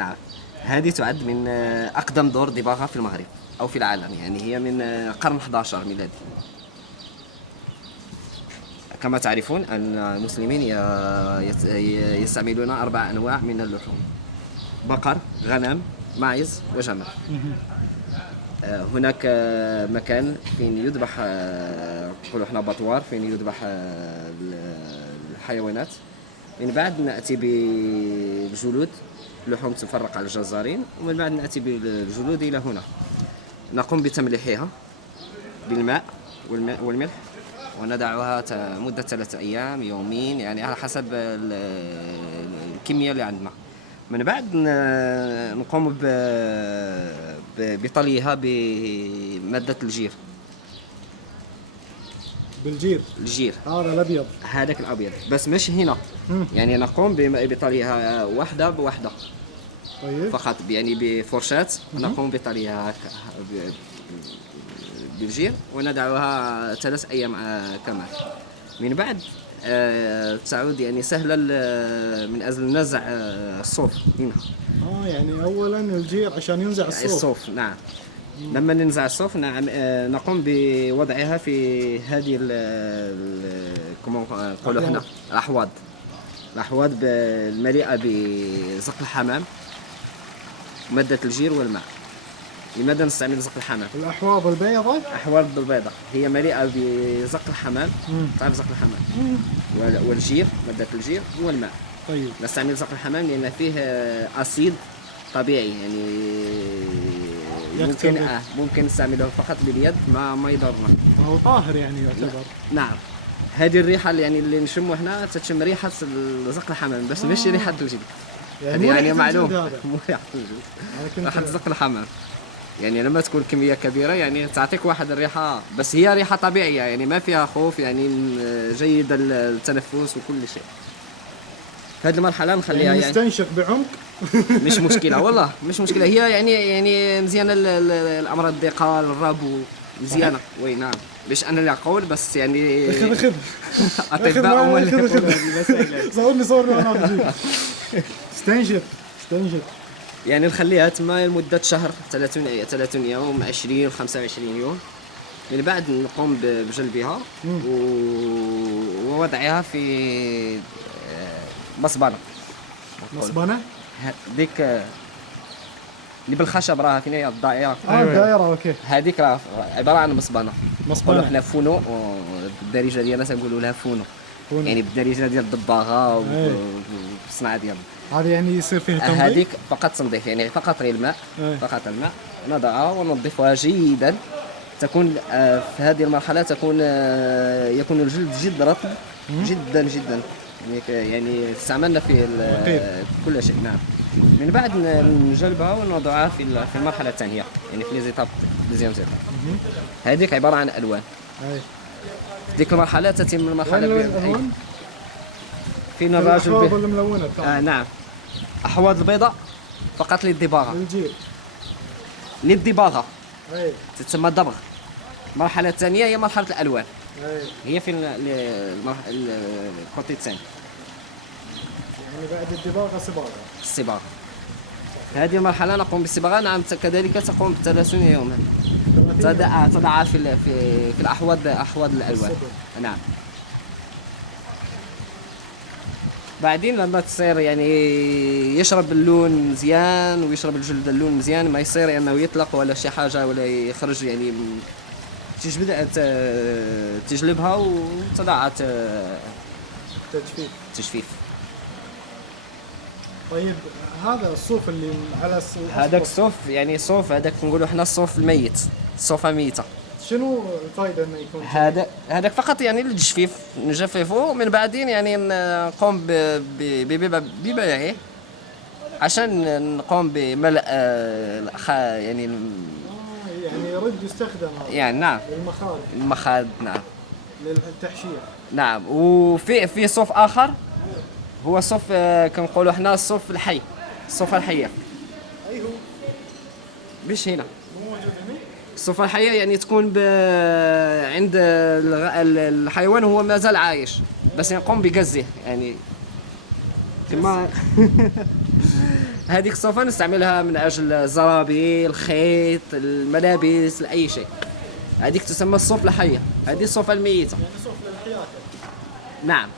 نعم. هذه تعد من أقدم دور دباغة في المغرب أو في العالم، يعني هي من قرن 11 ميلادي. كما تعرفون أن المسلمين يستعملون 4 أنواع من اللحوم: بقر، غنم، ماعز، وجمل. هناك مكان فين يذبح، نقولوا احنا بطوار، فين يذبح الحيوانات. من بعد نأتي بالجلود، اللحوم تفرق على الجزارين، ومن بعد نأتي بالجلود إلى هنا. نقوم بتمليحها بالماء والملح، وندعها مدة 3 أيام يومين، يعني على حسب الكمية اللي عندنا. من بعد نقوم بطليها بمادة الجير. بالجير؟ الجير هذا الأبيض، هذاك الأبيض، بس مش هنا. يعني نقوم بطليها واحدة بواحدة. طيب. فقط يعني بفرشات نقوم بطليها بالجير، وندعوها 3 أيام كمان. من بعد تعود يعني سهلة من أجل نزع الصوف منها. يعني أولا الجير عشان ينزع الصوف. نعم. لما ننزع الصوف نقوم بوضعها في هذه كما نقولوا احنا الأحواض المليئة بزق الحمام، مادة الجير والماء. لماذا نستعمل زق الحمام؟ الأحواض البيضاء؟ الأحواض البيضاء هي مليئة بزق الحمام. تعرف زق الحمام؟ والجير، مادة الجير والماء. طيب. نستعمل زق الحمام لأن فيه أسيد طبيعي، يعني ممكن نستعمله فقط باليد، ما يضرنا. هو طاهر يعني يعتبر. نعم. هذه الريحة اللي نشمه هنا تشم ريحة زق الحمام، بس مش ريحة الجلد. يعني معلوم مو ريحة الجلد، ريحة زق الحمام. يعني لما تكون كمية كبيرة يعني تعطيك واحد الريحة، بس هي ريحة طبيعية، يعني ما فيها خوف، يعني جيدة للتنفس وكل شيء. في هذه المرحلة نخليها يعني نستنشق بعمق. مش مشكلة والله، مش مشكلة. هي يعني مزيانة الأمراض الدقال، الربو، مزيانة. وي نعم، مش أنا اللي أقول، بس يعني خذ أطباء هم اللي يقولوا هذه المسائل. صورني أنا. استنشق. يعني نخليها تما لمدة شهر، 30 يوم، 20 25 يوم. من بعد نقوم بجلبها ووضعها في مصبنة. ديك اللي بالخشب راها فين هي الدائرة. دائرة. اوكي. هذيك راه عبارة عن مصبنة. نقولوا حنا فونو، بالدارجة ديالنا تنقولوا لها فونو. يعني بالدارجة ديال الدباغة والصناعة ديالنا. هذا يعني يصير فيه تنظيف؟ هذيك فقط تنظيف، يعني فقط غير الماء. فقط الماء. نضعها وننظفها جيدا. تكون في هذه المرحلة يكون الجلد جد رطب جدا جدا، يعني استعملنا في كل شيء. نعم. من بعد نجلبها ونوضعها في المرحلة الثانية، يعني في ليزيتاب ديزيام زيتاب. هذيك عبارة عن ألوان. ديك المرحلة تتم المرحلة بالألوان. فين الراجل الأحواض الملونة. نعم. أحواض البيضاء فقط للدباغة. للجير. للدباغة. تتسمى الدبغ. المرحلة الثانية هي مرحلة الألوان. هي في الكوتي الثاني. يعني بعد الدباغة الصباغة. هذه المرحلة نقوم بالصباغة. نعم. كذلك تقوم ب30 يوما. تضع في الأحواض، أحواض الألوان. نعم. بعدين لما تصير يعني يشرب اللون مزيان ويشرب الجلد اللون مزيان، ما يصير انه يطلق ولا شي حاجه ولا يخرج، يعني تجلبها وتضع تجفيف. طيب هذا الصوف اللي على هذاك الصوف، يعني صوف هذاك نقولوا احنا الصوف الميت، الصوفه ميته. شنو الفائده انه يكون هذاك فقط يعني للتجفيف، نجففه. من بعدين يعني نقوم ببيعه عشان نقوم بملء يعني يرد يستخدم هذا. يعني نعم. المخاد. نعم. للتحشير. نعم. وفي صوف آخر، هو صوف كنقولوا احنا الصوف الحي، الصوفة الحية. أي هو؟ مش هنا. مو موجود هنا؟ الصوفة الحية يعني تكون عند الحيوان هو مازال عايش، بس يقوم بغزه، يعني كما هذيك الصوفة نستعملها من أجل الزرابي، الخيط، الملابس، لأي شيء. هذيك تسمى الصوف الحية، هذه الصوفة الميتة. يعني صوف للحياة. نعم.